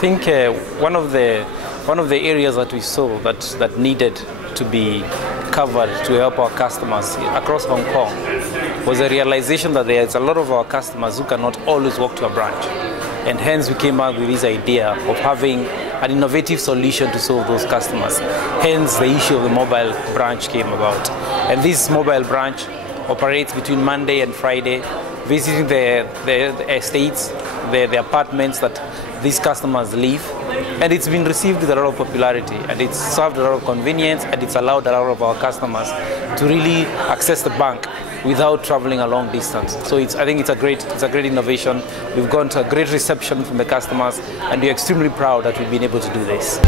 think one of the areas that we saw that needed to be covered to help our customers across Hong Kong was a realization that there's a lot of our customers who cannot always walk to a branch. And hence we came up with this idea of having an innovative solution to solve those customers. Hence the issue of the mobile branch came about. And this mobile branch operates between Monday and Friday, visiting the estates, the apartments that these customers live. And it's been received with a lot of popularity, and it's served a lot of convenience, and it's allowed a lot of our customers to really access the bank without traveling a long distance. So I think it's a great innovation. We've got a great reception from the customers, and we're extremely proud that we've been able to do this.